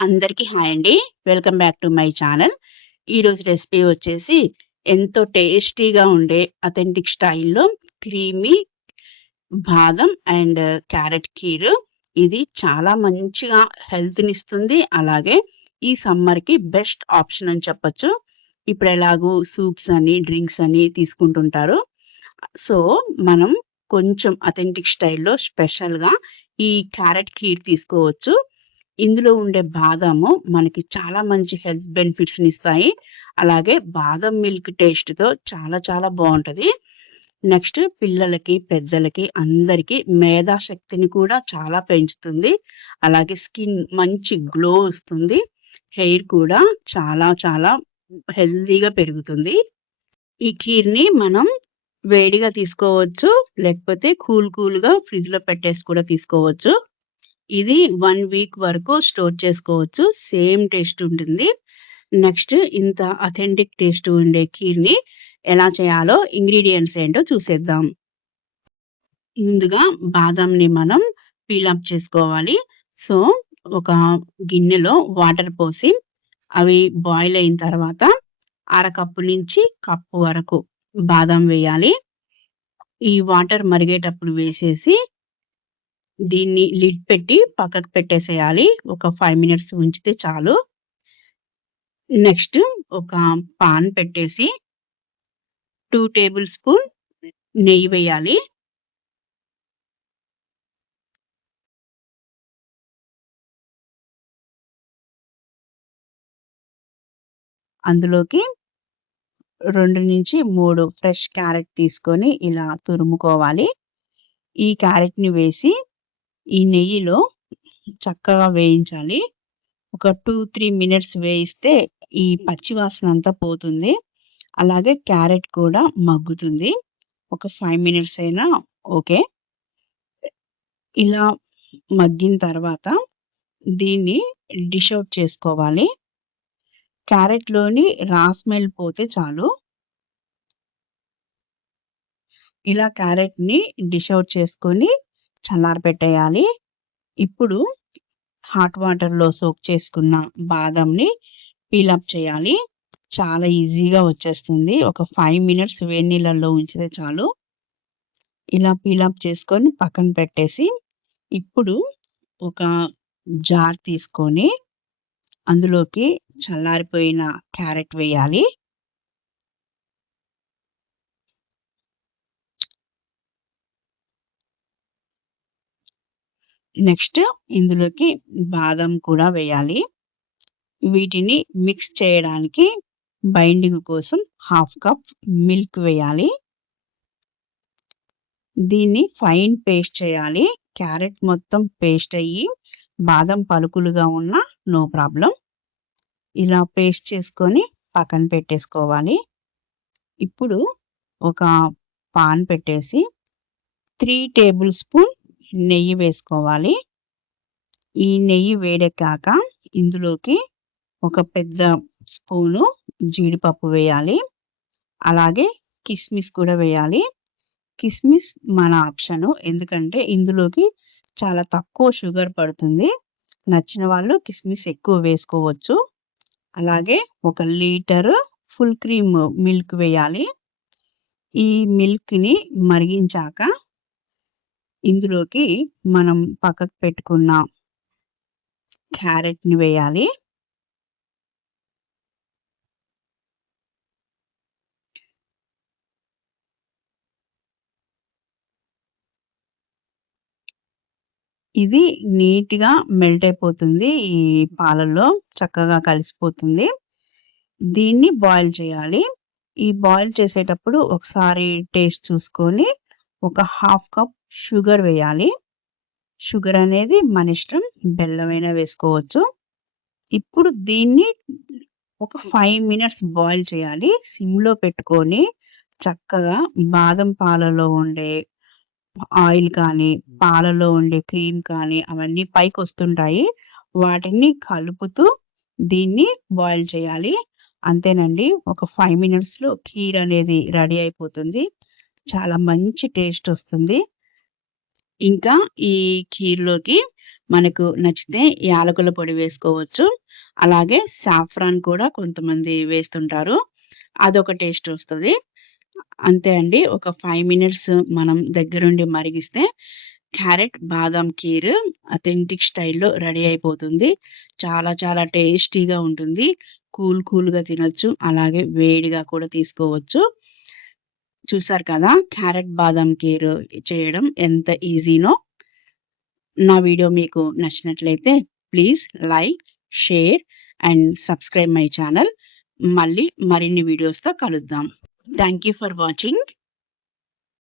అందరికీ హాయ్ అండి. Welcome back to my channel. ఈరోజు రెసిపీ వచ్చేసి ఎంతో టేస్టీగా ఉండే అథెంటిక్ స్టైల్‌లో క్రీమీ బాదం అండ్ క్యారెట్ కీర్. ఇది చాలా మంచిగా హెల్త్‌నిస్తుంది. అలాగే ఈ సమ్మర్‌కి బెస్ట్ ఆప్షన్ అని చెప్పొచ్చు. ఇప్పుడు ఎలాగో సూప్స్ అని, డ్రింక్స్ అని తీసుకుంటుంటారు. సో, మనం కొంచెం అథెంటిక్ స్టైల్‌లో స్పెషల్‌గా ఈ క్యారెట్ కీర్ తీసుకోవచ్చు. ఇందులో ఉండే బాదాము మనకి చాలా మంచి హెల్త్ బెనిఫిట్స్‌నిస్తాయి. అలాగే బాదం మిల్క్ టేస్ట్‌తో చాలా చాలా బావుంటది. నెక్స్ట్ పిల్లలకి, పెద్దలకి అందరికీ మేధాశక్తిని కూడా చాలా పెంచుతుంది. అలాగే స్కిన్ మంచి గ్లో వస్తుంది. హెయిర్ కూడా చాలా చాలా హెల్తీగా పెరుగుతుంది. ఈ కీర్‌ని మనం వేడిగా తీసుకోవచ్చు. లేకపోతే కూల్‌గా ఫ్రిడ్జ్‌లో పెట్టేసి కూడా తీసుకోవచ్చు. ఇది 1 వీక్ వరకు స్టోర్ చేసుకోవచ్చు. సేమ్ టేస్ట్ ఉంటుంది. నెక్స్ట్ ఇంత అథెంటిక్ టేస్ట్ ఉండే కీర్‌ని ఎలా చేయాలో ఇంగ్రీడియెంట్స్ ఏంటో చూసేద్దాం. ముందుగా బాదాంని మనం పీల్ ఆఫ్ చేసుకోవాలి. సో, ఒక గిన్నెలో వాటర్ పోసి అవి బాయిల్ అయిన తర్వాత అరకప్పు నుంచి కప్పు వరకు బాదాం వేయాలి. ఈ వాటర్ మరిగేటప్పుడు వేసేసి దీన్ని లిడ్ పెట్టి పక్కకు పెట్టేసేయాలి. ఒక 5 మినిట్స్ ఉంచితే చాలు. నెక్స్ట్ ఒక పాన్ పెట్టేసి 2 టేబుల్ స్పూన్ నెయ్యి వేయాలి. అందులోకి 2-3 ఫ్రెష్ క్యారెట్ తీసుకొని ఇలా తురుముకోవాలి. ఈ క్యారెట్‌ని వేసి ఈ నెయ్యిలో చక్కగా వేయించాలి. ఒక 2-3 మినిట్స్ వేయిస్తే ఈ పచ్చి వాసన అంతా పోతుంది. అలాగే క్యారెట్ కూడా మగ్గుతుంది. ఒక 5 మినిట్స్ అయినా ఓకే. ఇలా మగ్గిన తర్వాత దీన్ని డిష్ ఔట్ చేసుకోవాలి. క్యారెట్‌లోని రా స్మెల్ పోతే చాలు. ఇలా క్యారెట్‌ని డిష్ ఔట్ చేసుకొని చల్లారబెట్టేయాలి. ఇప్పుడు హాట్ వాటర్‌లో సోక్ చేసుకున్న బాదంని పీల్ ఆఫ్ చేయాలి. చాలా ఈజీగా వచ్చేస్తుంది. ఒక 5 మినిట్స్ వేడి నీళ్ళల్లో ఉంచితే చాలు. ఇలా పీల్ ఆఫ్ చేసుకొని పక్కన పెట్టేసి, ఇప్పుడు ఒక జార్ తీసుకొని అందులోకి చల్లారిపోయిన క్యారెట్ వేయాలి. నెక్స్ట్ ఇందులోకి బాదం కూడా వేయాలి. వీటిని మిక్స్ చేయడానికి బైండింగ్ కోసం హాఫ్ కప్ మిల్క్ వేయాలి. దీన్ని ఫైన్ పేస్ట్ చేయాలి. క్యారెట్ మొత్తం పేస్ట్ అయ్యి బాదం పలుకులుగా ఉన్నా నో ప్రాబ్లమ్. ఇలా పేస్ట్ చేసుకొని పక్కన పెట్టేసుకోవాలి. ఇప్పుడు ఒక పాన్ పెట్టేసి 3 టేబుల్ స్పూన్ నెయ్యి వేసుకోవాలి. ఈ నెయ్యి వేడెక్కాక ఇందులోకి ఒక పెద్ద స్పూను జీడిపప్పు వేయాలి. అలాగే కిస్మిస్ కూడా వేయాలి. కిస్మిస్ మన ఆప్షను. ఎందుకంటే ఇందులోకి చాలా తక్కువ షుగర్ పడుతుంది. నచ్చిన వాళ్ళు కిస్మిస్ ఎక్కువ వేసుకోవచ్చు. అలాగే 1 లీటరు ఫుల్ క్రీమ్ మిల్క్ వేయాలి. ఈ మిల్క్‌ని మరిగించాక ఇందులోకి మనం పక్కకు పెట్టుకున్న క్యారెట్‌ని వేయాలి. ఇది నీట్‌గా మెల్ట్ అయిపోతుంది. ఈ పాలల్లో చక్కగా కలిసిపోతుంది. దీన్ని బాయిల్ చేయాలి. ఈ బాయిల్ చేసేటప్పుడు ఒకసారి టేస్ట్ చూసుకొని ఒక హాఫ్ కప్ షుగర్ వేయాలి. షుగర్ అనేది మన ఇష్టం. బెల్లమైనా వేసుకోవచ్చు. ఇప్పుడు దీన్ని ఒక 5 మినిట్స్ బాయిల్ చేయాలి. సిమ్‌లో పెట్టుకొని చక్కగా బాదం పాలలో ఉండే ఆయిల్ కానీ, పాలలో ఉండే క్రీమ్ కానీ అవన్నీ పైకొస్తుంటాయి. వాటిని కలుపుతూ దీన్ని బాయిల్ చేయాలి. అంతేనండి. ఒక 5 మినిట్స్‌లో కీర్ అనేది రెడీ అయిపోతుంది. చాలా మంచి టేస్ట్ వస్తుంది. ఇంకా ఈ కీర్‌లోకి మనకు నచ్చితే యాలకుల పొడి వేసుకోవచ్చు. అలాగే సాఫ్రాన్ కూడా కొంతమంది వేస్తుంటారు. అదొక టేస్ట్ వస్తది. అంతే అండి. ఒక 5 మినిట్స్ మనం దగ్గరుండి మరిగిస్తే క్యారెట్ బాదాం కీర్ అథెంటిక్ స్టైల్‌లో రెడీ అయిపోతుంది. చాలా చాలా టేస్టీగా ఉంటుంది. కూల్‌గా తినొచ్చు. అలాగే వేడిగా కూడా తీసుకోవచ్చు. చూసారు కదా! క్యారెట్ బాదాం కీర్ చేయడం ఎంత ఈజీనో. నా వీడియో మీకు నచ్చినట్లయితే please like, share and subscribe my channel. మళ్ళీ మరిన్ని వీడియోస్‌తో కలుద్దాం. Thank you for watching.